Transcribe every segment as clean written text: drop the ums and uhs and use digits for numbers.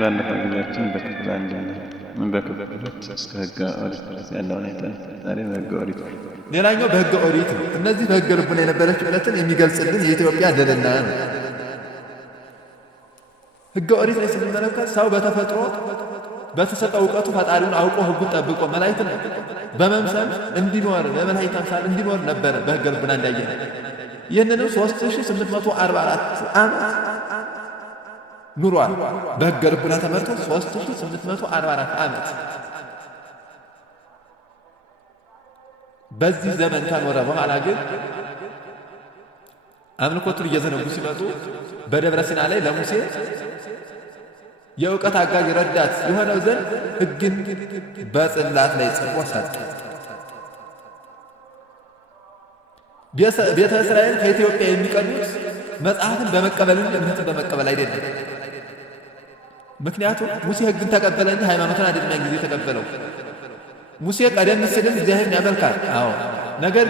ባለፈው ጊዜያችን በክፍል አንድ ምን በክፍል ሁለት እስከ ሕገ ኦሪት ድረስ ያለውን አይተን ዛሬ በሕገ ኦሪት ሌላኛው በሕገ ኦሪት ነው። እነዚህ በሕገ ልቡና የነበረች እምነትን የሚገልጽልን የኢትዮጵያ ልዕልና ነው። ሕገ ኦሪት ላይ ስንመለከት ሰው በተፈጥሮ በተሰጠው እውቀቱ ፈጣሪውን አውቆ ሕጉን ጠብቆ መላእክትን በመምሰል እንዲኖር በመላእክት አምሳል እንዲኖር ነበረ በሕገ ልቡና እንዳየነው። ይህንንም 3844 ዓመት ኑሯል። በሕገ ልቡና ተመርቶ 3844 ዓመት በዚህ ዘመን ከኖረ በኋላ ግን አምልኮቱን እየዘነጉ ሲመጡ በደብረ ሲና ላይ ለሙሴ የእውቀት አጋዥ ረዳት የሆነው ዘንድ ሕግን በጽላት ላይ ጽፎ ሰጠ። ቤተ እስራኤል ከኢትዮጵያ የሚቀዱት መጽሐፍን በመቀበል እንጂ እምነትን በመቀበል አይደለም። ምክንያቱም ሙሴ ሕግን ተቀበለ እንጂ ሃይማኖትን አይደለም ያን ጊዜ ተቀበለው። ሙሴ ቀደም ሲልም እግዚአብሔርን ያመልካል። አዎ፣ ነገር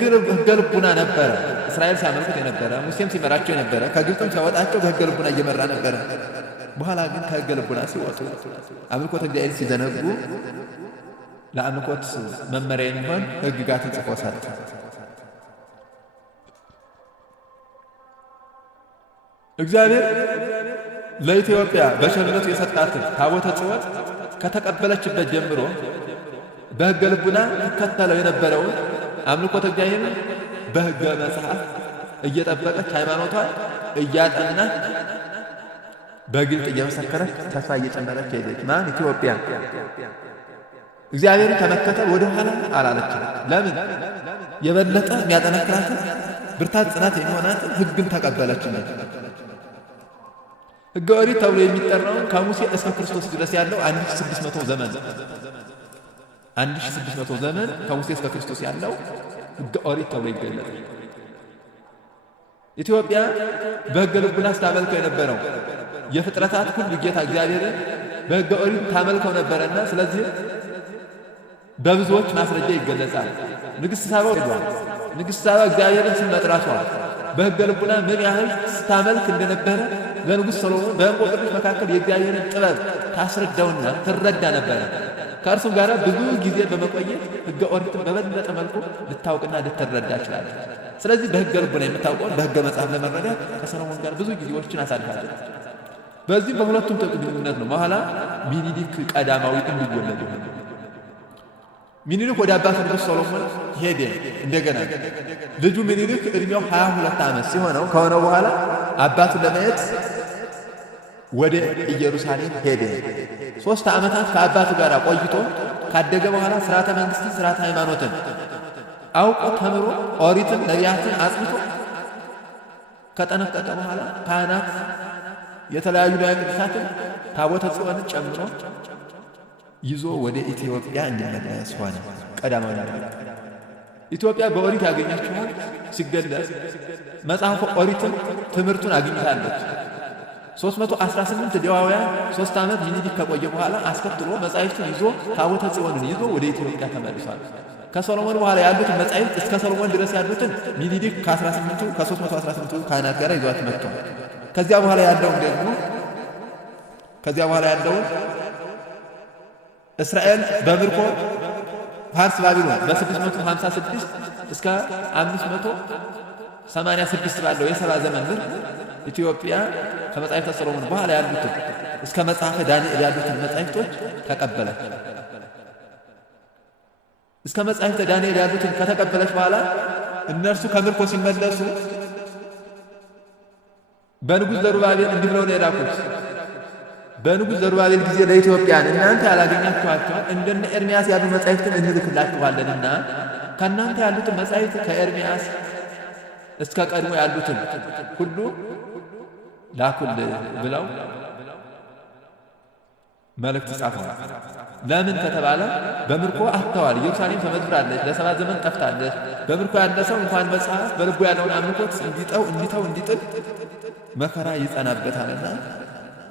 ግን ሕገ ልቡና ነበረ እስራኤል ሲያመልኩት የነበረ፣ ሙሴም ሲመራቸው የነበረ፣ ከግብፅም ሲያወጣቸው በሕገ ልቡና እየመራ ነበረ። በኋላ ግን ከሕገ ልቡና ሲወጡ አምልኮተ እግዚአብሔር ሲዘነጉ ለአምልኮት መመሪያ የሚሆን ሕግጋትን ጽፎ ሰጠ። እግዚአብሔር ለኢትዮጵያ በቸርነቱ የሰጣትን ታቦተ ጽዮን ከተቀበለችበት ጀምሮ በሕገ ልቡና ትከተለው የነበረውን አምልኮተ እግዚአብሔርን በሕገ መጽሐፍ እየጠበቀች ሃይማኖቷን እያጠናች በግልጥ እየመሰከረች ተስፋ እየጨመረች ሄደች። ማን? ኢትዮጵያ። እግዚአብሔርን ከመከተል ወደ ኋላ አላለችም። ለምን? የበለጠ የሚያጠነክራትን ብርታት፣ ጽናት የሚሆናትን ሕግን ተቀበለች። ሕገ ኦሪት ተብሎ የሚጠራውን ከሙሴ እስከ ክርስቶስ ድረስ ያለው 1600 ዘመን 1600 ዘመን ከሙሴ እስከ ክርስቶስ ያለው ሕገ ኦሪት ተብሎ ይገለጻል። ኢትዮጵያ በሕገ ልቡና ስታመልከው የነበረው የፍጥረታት ሁሉ ጌታ እግዚአብሔርን በሕገ ኦሪት ታመልከው ነበረና ስለዚህ በብዙዎች ማስረጃ ይገለጻል። ንግሥት ሳባ ሄዷል። ንግሥት ሳባ እግዚአብሔርን ስም መጥራቷ በሕገ ልቡና ምን ያህል ስታመልክ እንደነበረ ለንጉሥ ሰሎሞን በእንቆቅልሽ መካከል የእግዚአብሔርን ጥበብ ታስረዳውና ትረዳ ነበረ። ከእርሱም ጋር ብዙ ጊዜ በመቆየት ሕገ ኦሪትን በበለጠ መልኩ ልታውቅና ልትረዳ ይችላል። ስለዚህ በሕገ ልቡና የምታውቀውን በሕገ መጽሐፍ ለመረዳት ከሰሎሞን ጋር ብዙ ጊዜዎችን አሳልፋለች። በዚህ በሁለቱም ግንኙነት ነው በኋላ ሚኒሊክ ቀዳማዊ እንዲወለድ ሆነ። ሚኒሊክ ወደ አባቱ ንጉሥ ሰሎሞን ሄደ። እንደገና ልጁ ሚኒሊክ ዕድሜው 22 ዓመት ሲሆነው ከሆነ በኋላ አባቱን ለማየት ወደ ኢየሩሳሌም ሄደ። 3 ዓመታት ከአባቱ ጋር ቆይቶ ካደገ በኋላ ሥርዓተ መንግሥትን፣ ሥርዓተ ሃይማኖትን አውቆ ተምሮ ኦሪትን፣ ነቢያትን አጽንቶ ከጠነቀቀ በኋላ ካህናት የተለያዩ ንዋየ ቅድሳትን ታቦተ ጽዮንን ጨምሮ ይዞ ወደ ኢትዮጵያ እንዲመለስ ሆነ። ቀዳማዊ ኢትዮጵያ በኦሪት ያገኘችውን ሲገለጽ መጽሐፈ ኦሪትን ትምህርቱን አግኝታለች። 318 ሌዋውያን 3 ዓመት ሚኒሊክ ከቆየ በኋላ አስከትሎ መጻሕፍትን ይዞ ታቦተ ጽዮንን ይዞ ወደ ኢትዮጵያ ተመልሷል። ከሰሎሞን በኋላ ያሉትን መጻሕፍት እስከ ሰሎሞን ድረስ ያሉትን ሚኒሊክ ከ318 ካህናት ጋር ይዟት መጥቷል። ከዚያ በኋላ ያለውን እስራኤል በምርኮ ፋርስ ባቢሎን በ656 እስከ 586 ባለው የሰባ ዘመን ምርክ ኢትዮጵያ ከመጻሕፍተ ሰሎሞን በኋላ ያሉትን እስከ መጽሐፈ ዳንኤል ያሉትን መጻሕፍቶች ተቀበለች። እስከ መጻሕፍተ ዳንኤል ያሉትን ከተቀበለች በኋላ እነርሱ ከምርኮ ሲመለሱ በንጉሥ ዘሩባቤል እንዲህ ብለው ነው የላኩት። በንጉሥ ዘሩባቤል ጊዜ ለኢትዮጵያን እናንተ ያላገኛችኋቸው እንደነ ኤርምያስ ያሉ መጻሕፍትን እንልክላችኋለንና ከእናንተ ያሉትን መጻሕፍት ከኤርምያስ እስከ ቀድሞ ያሉትን ሁሉ ላኩል ብለው መልእክት ጻፈዋል። ለምን ከተባለ በምርኮ አጥተዋል። ኢየሩሳሌም ተመዝብራለች፣ ለ7 ዘመን ጠፍታለች። በምርኮ ያለ ሰው እንኳን መጽሐፍ በልቡ ያለውን አምልኮት እንዲጥል መከራ ይጸናበታልና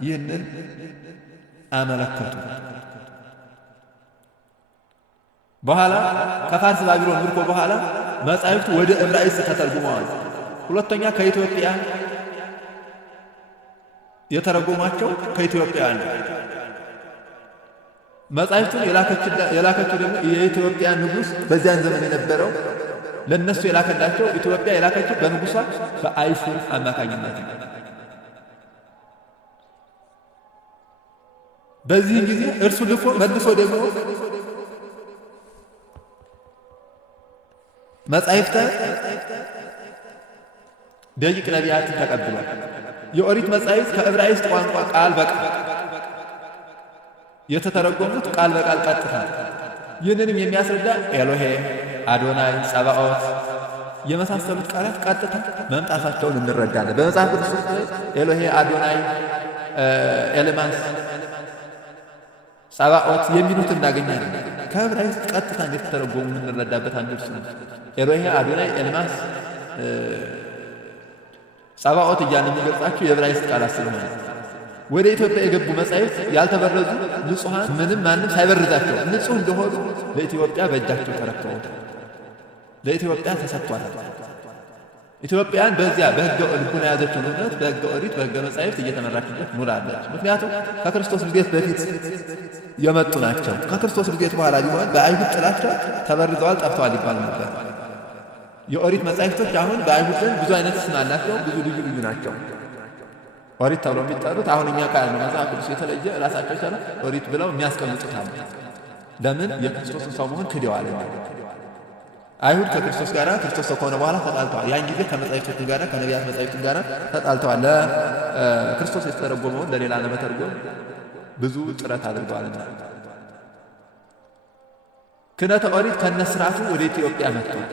ይህንን አመለከቱ። በኋላ ከፋርስ ባቢሎን ምርኮ በኋላ መጻሕፍቱ ወደ ዕብራይስጥ ተተርጉመዋል። ሁለተኛ ከኢትዮጵያ የተረጎሟቸው ከኢትዮጵያውያን መጻሕፍቱን የላከችው ደግሞ የኢትዮጵያ ንጉሥ በዚያን ዘመን የነበረው ለነሱ የላከላቸው ኢትዮጵያ የላከችው በንጉሷ በአይፉር አማካኝነት ነው። በዚህ ጊዜ እርሱ ልኮ መልሶ ደግሞ መጻሕፍተ ደቂቅ ነቢያትን ተቀብሏል። የኦሪት መጻሕፍት ከዕብራይስጥ ቋንቋ ቃል በቃል የተተረጎሙት ቃል በቃል ቀጥታ። ይህንንም የሚያስረዳ ኤሎሄ፣ አዶናይ፣ ጸባኦት የመሳሰሉት ቃላት ቀጥታ መምጣታቸውን እንረዳለን። በመጽሐፍ ቅዱስ ውስጥ ኤሎሄ፣ አዶናይ፣ ኤልማስ፣ ጸባኦት የሚሉት እናገኛለን። ከዕብራይስጥ ቀጥታ እንደተተረጎሙ የምንረዳበት አንዱ እርሱ ነው። ኤሎሄ፣ አዶናይ፣ ኤልማስ፣ ጸባኦት እያልን የሚገልጻቸው የዕብራይስጥ ቃላት ስለሆነ ወደ ኢትዮጵያ የገቡ መጻሕፍት ያልተበረዙ ንጹሐን ምንም ማንም ሳይበርዛቸው ንጹሕ እንደሆኑ ለኢትዮጵያ በእጃቸው ተረክበውታል። ለኢትዮጵያ ተሰጥቷል። ኢትዮጵያን በዚያ በሕገ ልቡና የያዘችውን እውነት በሕገ ኦሪት በሕገ መጻሕፍት እየተመራችበት ኑራለች። ምክንያቱም ከክርስቶስ ልደት በፊት የመጡ ናቸው። ከክርስቶስ ልደት በኋላ ቢሆን በአይሁድ ጥላቻ ተበርዘዋል፣ ጠፍተዋል ይባሉ ነበር። የኦሪት መጻሕፍቶች አሁን በአይሁድ ዘንድ ብዙ አይነት ስም አላቸው፣ ብዙ ልዩ ልዩ ናቸው። ኦሪት ተብለው የሚጠሩት አሁን እኛ ካልነው መጽሐፍ ቅዱስ የተለየ ራሳቸው ይችላል ኦሪት ብለው የሚያስቀምጡት አለ። ለምን? የክርስቶስን ሰው መሆን ክደዋል። አይሁድ ከክርስቶስ ጋር ክርስቶስ ሰው ከሆነ በኋላ ተጣልተዋል። ያን ጊዜ ከመጻሕፍቶች ጋር ከነቢያት መጻሕፍት ጋር ተጣልተዋል። ለክርስቶስ የተተረጎመውን ለሌላ ለመተርጎም ብዙ ጥረት አድርገዋልና ክህነተ ኦሪት ከነስርዓቱ ወደ ኢትዮጵያ መጥቷል።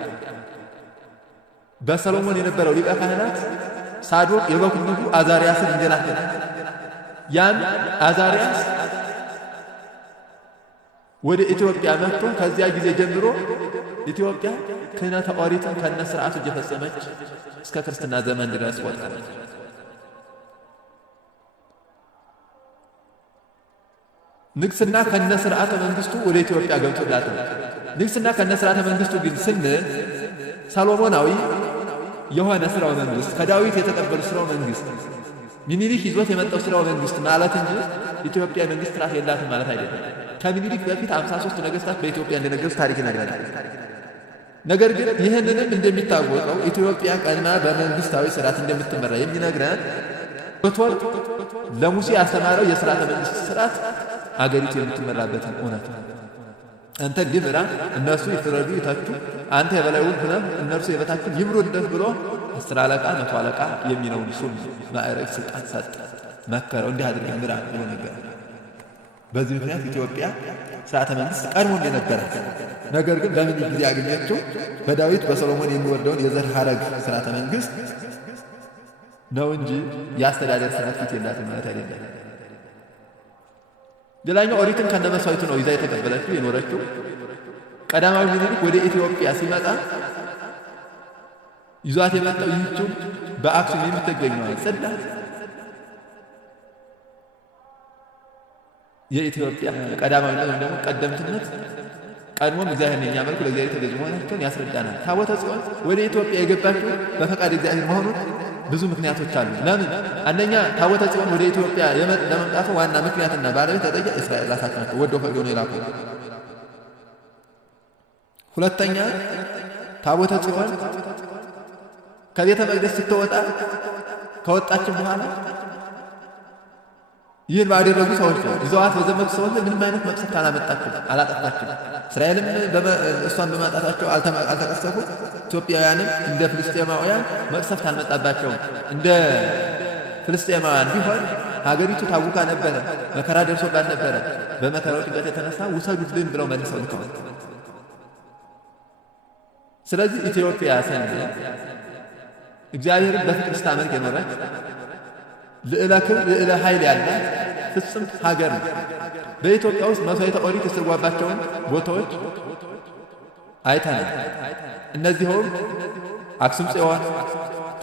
በሰሎሞን የነበረው ሊቀ ካህናት ሳዶቅ የበኩር ልጁ አዛርያስን እንደላከ ያን አዛርያስ ወደ ኢትዮጵያ መጥቶ ከዚያ ጊዜ ጀምሮ ኢትዮጵያ ክህነተ ኦሪትን ከነስርዓቱ እየፈጸመች እስከ ክርስትና ዘመን ድረስ ወጣች። ንግስና ከነስርዓተ መንግስቱ ወደ ኢትዮጵያ ገብቶላታል። ንግስና ከነስርዓተ መንግስቱ ግን ስንል ሰሎሞናዊ የሆነ ስራው መንግስት ከዳዊት የተቀበሉ ስራው መንግስት ሚኒሊክ ይዞት የመጣው ስራው መንግስት ማለት እንጂ ኢትዮጵያ መንግስት ስርዓት የላትም ማለት አይደለም። ከሚኒሊክ በፊት 53 ነገስታት በኢትዮጵያ እንደነገሱ ታሪክ ይነግራል። ነገር ግን ይህንንም እንደሚታወቀው ኢትዮጵያ ቀድማ በመንግስታዊ ስርዓት እንደምትመራ የሚነግረን ቶል ለሙሴ ያስተማረው የስርዓተ መንግስት ስርዓት አገሪቱ የምትመራበትን እውነት ነው። አንተ ግብራ እነሱ ይፍረዱ ይታቹ፣ አንተ የበላዩን ሁነህ እነርሱ የበታችን ይምሩልህ ብሎ 10 አለቃ 100 አለቃ የሚለውን ሹም ማዕረግ ስልጣን ሰጠ፣ መከረው። እንዲህ አድርገህ ምራ ብሎ ነገር። በዚህ ምክንያት ኢትዮጵያ ስርዓተ መንግስት ቀድሞ እንደነበራት፣ ነገር ግን በምን ጊዜ ያገኘችው በዳዊት በሰሎሞን የሚወርደውን የዘር ሐረግ ስርዓተ መንግስት ነው እንጂ የአስተዳደር ስርዓት ፊት የላትም ማለት አይደለም። ሌላኛው ኦሪትን ከነመስዋዕቱ ነው ይዛ የተቀበለችው የኖረችው። ቀዳማዊ ምኒልክ ወደ ኢትዮጵያ ሲመጣ ይዟት የመጣው ይህችው በአክሱም የምትገኘው ጽላት የኢትዮጵያ ቀዳማዊነት ወይም ደግሞ ቀደምትነት ቀድሞም እግዚአብሔርን የሚያመልኩ ለእግዚአብሔር የተገዙ መሆናቸውን ያስረዳናል። ታቦተ ጽዮን ወደ ኢትዮጵያ የገባችው በፈቃድ እግዚአብሔር መሆኑን ብዙ ምክንያቶች አሉ። ለምን? አንደኛ ታቦተ ጽዮን ወደ ኢትዮጵያ ለመምጣቱ ዋና ምክንያትና ባለቤት ተጠያ እስራኤል ራሳቸው ናቸው፣ ወደው ፈቅደው ነው የላኩ። ሁለተኛ ታቦተ ጽዮን ከቤተ መቅደስ ስትወጣ ከወጣችን በኋላ ይህን ባደረጉ ሰዎች ነው ይዘዋት በዘመቱ ሰዎች ምንም አይነት መቅሰፍት አላጠፋችም። እስራኤልም እሷን በማጣታቸው አልተቀሰፉ። ኢትዮጵያውያንም እንደ ፍልስጤማውያን መቅሰፍት አልመጣባቸውም። እንደ ፍልስጤማውያን ቢሆን ሀገሪቱ ታውካ ነበረ፣ መከራ ደርሶባት ነበረ። በመከራው ጭንቀት የተነሳ ውሰዱልን ብለው መልሰው ልከዋል። ስለዚህ ኢትዮጵያ ሰንድ እግዚአብሔርን በፍቅር ስታመልክ የኖረች ልዕለ ክብር ልዕለ ኃይል ያላት ፍጽምት ሀገር ነው። በኢትዮጵያ ውስጥ መስዋዕተ ኦሪት የተሰዋባቸውን ቦታዎች አይተናል። እነዚህም አክሱም ጽዮን፣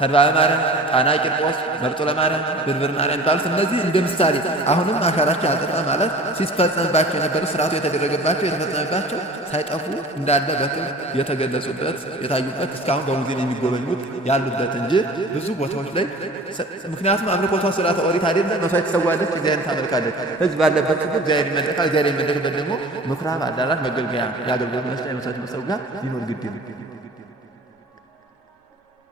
ተድባበ ማርያም፣ ጣና ቂርቆስ፣ መርጦ ለማርያም፣ ብርብር ማርያም የሚባሉት እነዚህ እንደ ምሳሌ አሁንም አሻራቸው ያልጠፋ ማለት ሲፈጸምባቸው የነበሩ ስርዓቱ የተደረገባቸው የተፈጸመባቸው ሳይጠፉ እንዳለ በክብር የተገለጹበት የታዩበት እስካሁን በሙዚየም የሚጎበኙት ያሉበት እንጂ ብዙ ቦታዎች ላይ ምክንያቱም አምልኮቷ ስርዓተ ኦሪት አይደለም። መስዋዕት ትሰዋለች፣ እግዚአብሔርን ታመልካለች። ህዝብ ባለበት ሁሉ እግዚአብሔር ይመለካል። እግዚአብሔር የሚመለክበት ደግሞ ምኩራብ፣ አዳራሽ፣ መገልገያ የአገልግሎት መስጫ የመስዋዕት መሰዊያ ጋር ሊኖር ግድ ነው።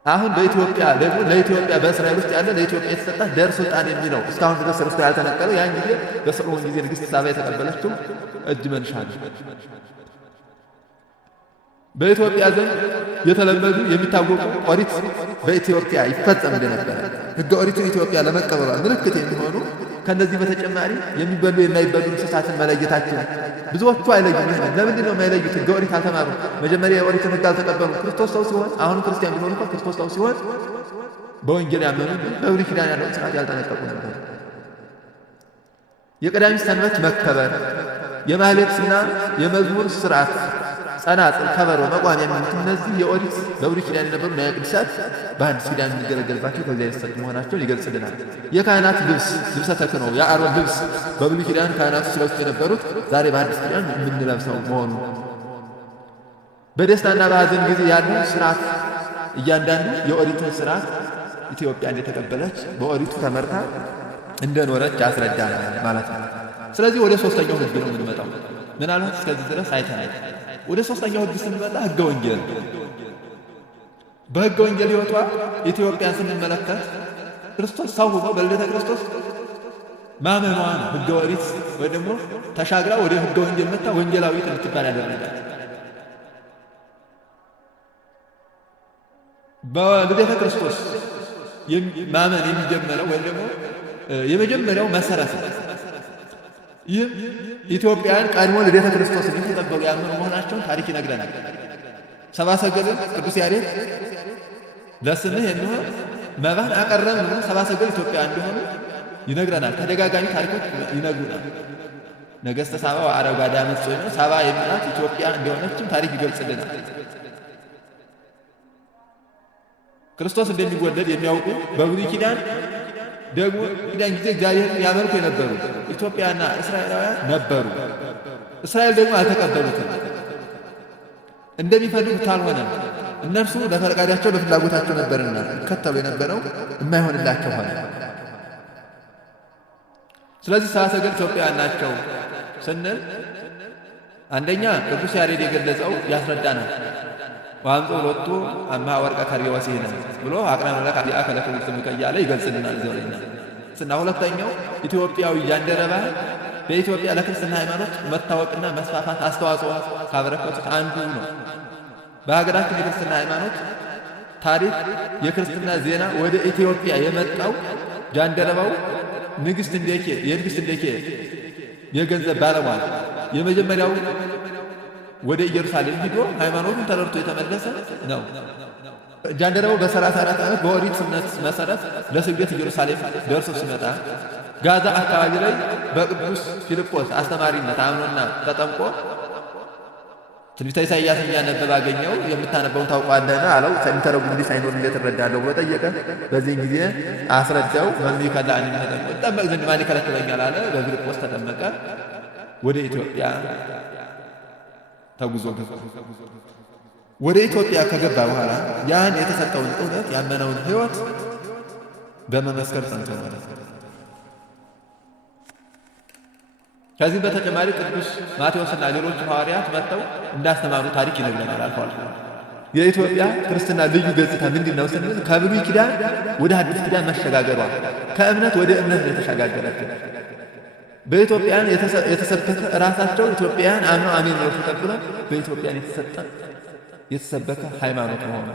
አሁን በኢትዮጵያ ደግሞ ለኢትዮጵያ በእስራኤል ውስጥ ያለ ለኢትዮጵያ የተሰጣት ደር ሱልጣን የሚለው እስካሁን ድረስ ርስቱ ያልተነቀለው ያን ጊዜ በሰሎሞን ጊዜ ንግሥት ሳባ የተቀበለችው እጅ መንሻ ነው። በኢትዮጵያ ዘንድ የተለመዱ የሚታወቁ ኦሪት በኢትዮጵያ ይፈጸም እንደነበረ ሕገ ኦሪትን ኢትዮጵያ ለመቀበሏ ምልክት የሚሆኑ ከነዚህ በተጨማሪ የሚበሉ የማይበሉ እንስሳትን መለየታችን ብዙዎቹ አይለዩም። ለምንድን ነው የማይለዩት? ሕገ ኦሪት አልተማሩ። መጀመሪያ የኦሪትን ሕግ አልተቀበሉ። ክርስቶስ ሰው ሲሆን አሁንም ክርስቲያን ቢሆኑ እንኳ ክርስቶስ ሰው ሲሆን በወንጌል ያመኑ በብሉይ ኪዳን ያለውን ስርዓት ያልተነጠቁ ነበር። የቀዳሚት ሰንበት መከበር፣ የማህሌትና የመዝሙር ስርዓት፣ ጸናጽል፣ ከበሮ፣ መቋሚያ የሚሉት እነዚህ የኦሪት በብሉይ ኪዳን የነበሩ ንዋየ ቅድሳት በአዲስ ኪዳን የሚገለገልባቸው ከእግዚአብሔር የተሰጡ መሆናቸውን ይገልጽልናል። የካህናት ልብስ ልብሰ ተክህኖ የአሮን ልብስ በብሉይ ኪዳን ካህናቱ ሲለብሱ የነበሩት ዛሬ በአዲስ ኪዳን የምንለብሰው መሆኑ፣ በደስታና በሐዘን ጊዜ ያሉ ስርዓት እያንዳንዱ የኦሪትን ስርዓት ኢትዮጵያ እንደተቀበለች በኦሪቱ ተመርታ እንደኖረች ያስረዳናል ማለት ነው። ስለዚህ ወደ ሶስተኛው ሕግ ነው የምንመጣው። ምናልባት እስከዚህ ድረስ አይተናል። ወደ ሶስተኛው ሕግ ስንመጣ ሕገ ወንጌል። በሕገ ወንጌል ሕይወቷ ኢትዮጵያን ስንመለከት ክርስቶስ ሰው ሆኖ በልደተ ክርስቶስ ማመኗ ነው ሕገ ኦሪት ወይ ደግሞ ተሻግራ ወደ ሕገ ወንጌል መጣ ወንጌላዊት እንድትባል ያደረጋል። በልደተ ክርስቶስ ማመን የሚጀመረው ወይም ደግሞ የመጀመሪያው መሰረት ነው። ይህም ኢትዮጵያን ቀድሞ ልደተ ክርስቶስ የሚጠበቁ ያመኑ መሆናቸውን ታሪክ ይነግረናል። ሰብአ ሰገልን ቅዱስ ያሬድ ለስምህ የሚሆን መባን አቀረብን ብሎ ሰብአ ሰገል ኢትዮጵያ እንደሆኑ ይነግረናል። ተደጋጋሚ ታሪኮች ይነግሩናል። ነገሥተ ሳባ ወአረጓ ዳመጽ ወይ ሳባ የሚላት ኢትዮጵያ እንደሆነችም ታሪክ ይገልጽልናል። ክርስቶስ እንደሚወለድ የሚያውቁ በብሉይ ኪዳን ደግሞ ኪዳን ጊዜ እግዚአብሔርን ያመልኩ የነበሩ ኢትዮጵያና እስራኤላውያን ነበሩ። እስራኤል ደግሞ አልተቀበሉትም። እንደሚፈልጉት አልሆነም። እነርሱ ለፈቃዳቸው ለፍላጎታቸው ነበርና ከተሉ የነበረው የማይሆንላቸው ሆነ። ስለዚህ ሰብአ ሰገል ኢትዮጵያውያን ናቸው ስንል አንደኛ ቅዱስ ያሬድ የገለጸው ያስረዳናል። ወአምጡ ሎቱ አምሃ ወርቀ ከርቤ ወሲነ ብሎ አቅረበ ለከ አከለ ክቡር ስምከ እያለ ይገልጽልናል። ዘውልና እና ሁለተኛው ኢትዮጵያዊ ጃንደረባ በኢትዮጵያ ለክርስትና ሃይማኖት መታወቅና መስፋፋት አስተዋጽኦ ካበረከቱት አንዱ ነው። በሀገራችን የክርስትና ሃይማኖት ታሪክ የክርስትና ዜና ወደ ኢትዮጵያ የመጣው ጃንደረባው ንግሥት እንዴኬ የንግሥት እንዴኬ የገንዘብ ባለሟል የመጀመሪያው ወደ ኢየሩሳሌም ሂዶ ሃይማኖቱን ተረድቶ የተመለሰ ነው። ጃንደረባው በ34 ዓመት በኦሪት እምነት መሰረት ለስግደት ኢየሩሳሌም ደርሶ ሲመጣ ጋዛ አካባቢ ላይ በቅዱስ ፊልጶስ አስተማሪነት አምኖና ተጠምቆ ትንቢተ ኢሳይያስ እያነበበ አገኘው። የምታነበውን ታውቋለህን አለው። የሚተረጉምልኝ ሳይኖር እንዴት እረዳለሁ ብሎ ጠየቀ። በዚህን ጊዜ አስረዳው። መኑ ይከለአኒ እጠመቅ ዘንድ ማን ይከለክለኛል አለ። በፊልጶስ ተጠመቀ። ወደ ኢትዮጵያ ተጉዞ ወደ ኢትዮጵያ ከገባ በኋላ ያን የተሰጠውን እውነት ያመነውን ሕይወት በመመስከር ጸንቶ ማለት ነው። ከዚህ በተጨማሪ ቅዱስ ማቴዎስና ሌሎች ሐዋርያት መጥተው እንዳስተማሩ ታሪክ ይነግረናል። አልፎ አልፎ የኢትዮጵያ ክርስትና ልዩ ገጽታ ምንድን ነው ስንል ከብሉይ ኪዳን ወደ አዲስ ኪዳን መሸጋገሯ፣ ከእምነት ወደ እምነት ነው የተሸጋገረች። በኢትዮጵያን የተሰበከ ራሳቸው ኢትዮጵያን አምነው አሜን ብለው ተቀብለው በኢትዮጵያን የተሰበከ ሃይማኖት መሆኑ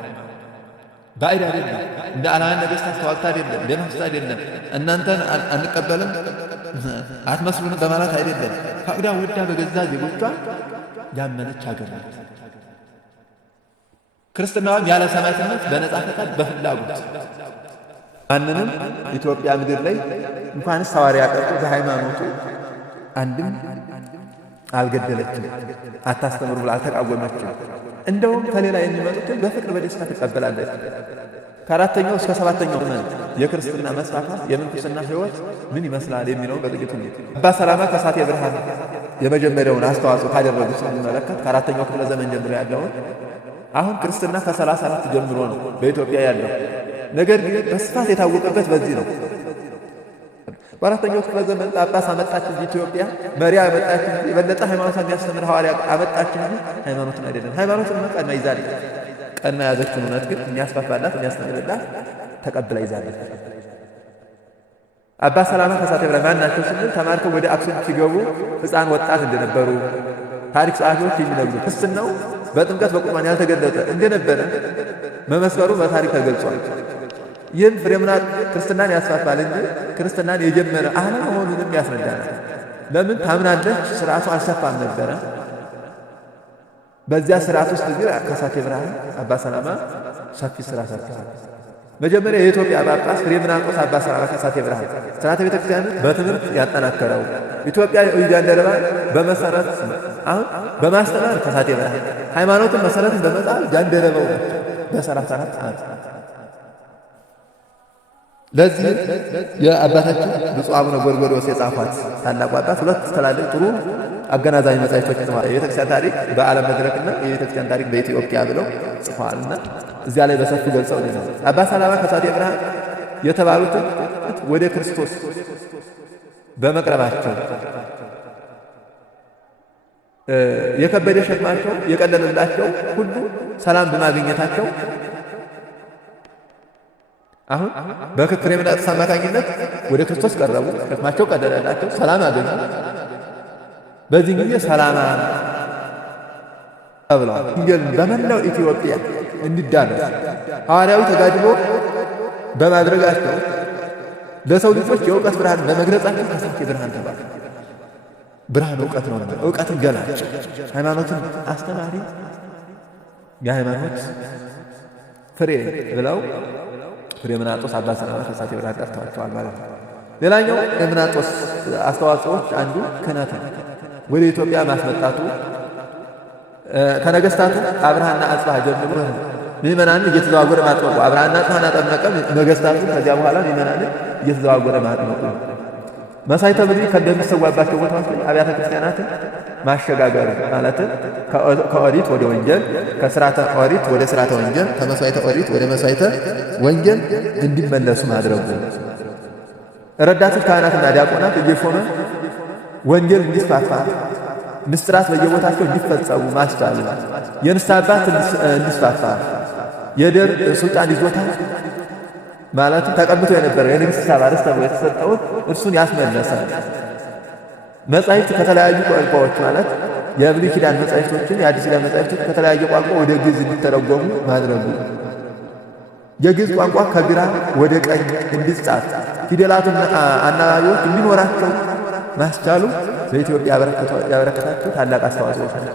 ባዕድ አይደለም። እንደ አላውያን ነገሥታት ተዋግታ አይደለም፣ ደመፍታ አይደለም፣ እናንተን አንቀበልም አትመስሉንም በማለት አይደለም። ፈቅዳ ወዳ በገዛ ዜጎቿ ያመነች ሀገር ናት። ክርስትናዋም ያለ ሰማዕትነት በነጻ ፈቃድ በፍላጎት ማንንም ኢትዮጵያ ምድር ላይ እንኳንስ ሐዋርያ ቀርቶ በሃይማኖቱ አንድም አልገደለችም፣ አታስተምሩ ብላ አልተቃወመችም። እንደውም ከሌላ የሚመጡትን በፍቅር በደስታ ትቀበላለች። ከአራተኛው እስከ ሰባተኛው ዘመን የክርስትና መስፋፋት የምንኩስና ሕይወት ምን ይመስላል የሚለውን በጥቂቱ አባ ሰላማ ከሳቴ ብርሃን የመጀመሪያውን አስተዋጽኦ ካደረጉት ስንመለከት ከአራተኛው ክፍለ ዘመን ጀምሮ ያለውን አሁን ክርስትና ከ34 ጀምሮ ነው በኢትዮጵያ ያለው። ነገር ግን በስፋት የታወቀበት በዚህ ነው። በአራተኛው ክፍለ ዘመን ጳጳስ አመጣች እንጂ ኢትዮጵያ መሪ አመጣች እንጂ የበለጠ ሃይማኖት የሚያስተምር ሐዋርያ አመጣች እንጂ ሃይማኖትን አይደለም። ሃይማኖትን ቀና ይዛለች። ቀና ያዘችን እውነት ግን የሚያስፋፋላት የሚያስተምርላት ተቀብላ ይዛለች። አባ ሰላማ ከሳቴ ብርሃን ማን ናቸው ስንል ተማርከው ወደ አክሱም ሲገቡ ሕፃን ወጣት እንደነበሩ ታሪክ ጸሐፊዎች የሚነግሩት ክርስትናው በጥምቀት በቁርባን ያልተገለጠ እንደነበረ መመስከሩ በታሪክ ተገልጿል። ይህን ፍሬምናት ክርስትናን ያስፋፋል እንጂ ክርስትናን የጀመረ አለመሆኑንም ያስረዳናል። ለምን ታምናለች? ስርዓቱ አልሰፋም ነበረ። በዚያ ስርዓት ውስጥ ግን ከሳቴ ብርሃን አባ ሰላማ ሰፊ ስራ ሰርተዋል። መጀመሪያ የኢትዮጵያ ጳጳስ ፍሬምናጦስ አባ ሰላማ ከሳቴ ብርሃን ስርዓተ ቤተክርስቲያን በትምህርት ያጠናከረው ኢትዮጵያ ጃንደረባ በመሰረት አሁን በማስተማር ከሳቴ ብርሃን ሃይማኖትን መሰረትን በመጣል ጃንደረባው በ34 ዓመት ለዚህ የአባታችን ብፁዕ አቡነ ጎርጎርዮስ የጻፏት ታላቁ አባት ሁለት ትላልቅ ጥሩ አገናዛኝ መጻሕፍቶች ጽፈዋል። የቤተክርስቲያን ታሪክ በዓለም መድረክና የቤተክርስቲያን ታሪክ በኢትዮጵያ ብለው ጽፈዋልና እዚያ ላይ በሰፊው ገልጸው ነው። አባ ሰላማ ከሳቴ ብርሃን የተባሉትን ወደ ክርስቶስ በመቅረባቸው የከበደ ሸክማቸው የቀለለላቸው ሁሉ ሰላም በማግኘታቸው አሁን በፍሬምናጦስ አማካኝነት ወደ ክርስቶስ ቀረቡ። ሸክማቸው ቀለለላቸው፣ ሰላም አገኙ። በዚህ ጊዜ ሰላማ ተብለዋል። ወንጌል በመላው ኢትዮጵያ እንዲዳረስ ሐዋርያዊ ተጋድሎ በማድረጋቸው ለሰው ልጆች የእውቀት ብርሃን በመግለጻቸው ከሳቴ ብርሃን ተባለ። ብርሃን እውቀት ነው። እውቀትን ገላጭ፣ ሃይማኖትን አስተማሪ፣ የሃይማኖት ፍሬ ብለው ፍሬምናጦስ አባ ሰላማ ከሳቴ ብርሃን ጠርተዋቸዋል ማለት ነው። ሌላኛው የምናጦስ አስተዋጽኦች አንዱ ክህነት ወደ ኢትዮጵያ ማስመጣቱ ከነገስታቱ አብርሃና አጽብሃ ጀምሮ ምዕመናንን እየተዘዋወረ ማጥመቁ። አብርሃና አጽብሃን አጠመቀ ነገስታቱ። ከዚያ በኋላ ምዕመናንን እየተዘዋወረ ማጥመቁ። መሳይተ ብሉይ ከሚሰዋባቸው ቦታዎች አብያተ ክርስቲያናትን ማሸጋገር ማለትም ከኦሪት ወደ ወንጌል፣ ከስርዓተ ኦሪት ወደ ስርዓተ ወንጌል፣ ከመስዋዕተ ኦሪት ወደ መስዋዕተ ወንጌል እንዲመለሱ ማድረጉ። ረዳቶች ካህናትና ዲያቆናት እየሾመ ወንጌል እንዲስፋፋ ምስጢራት በየቦታቸው እንዲፈጸሙ ማስቻሉ። የንስሐ አባት እንዲስፋፋ የደር ስልጣን ይዞታ ማለትም ተቀምጦ የነበረ የንግሥት ሳባ ርስት ተብሎ የተሰጠውን እርሱን ያስመለሰ። መጻሕፍት ከተለያዩ ቋንቋዎች ማለት የብሉይ ኪዳን መጻሕፍቶችን የአዲስ ኪዳን መጻሕፍቶች ከተለያየ ቋንቋ ወደ ግዕዝ እንዲተረጎሙ ማድረጉ። የግዕዝ ቋንቋ ከግራ ወደ ቀኝ እንዲጻፍ ፊደላቱና አናባቢዎች እንዲኖራቸው ማስቻሉ በኢትዮጵያ ያበረከታቸው ታላቅ አስተዋጽኦ ነው።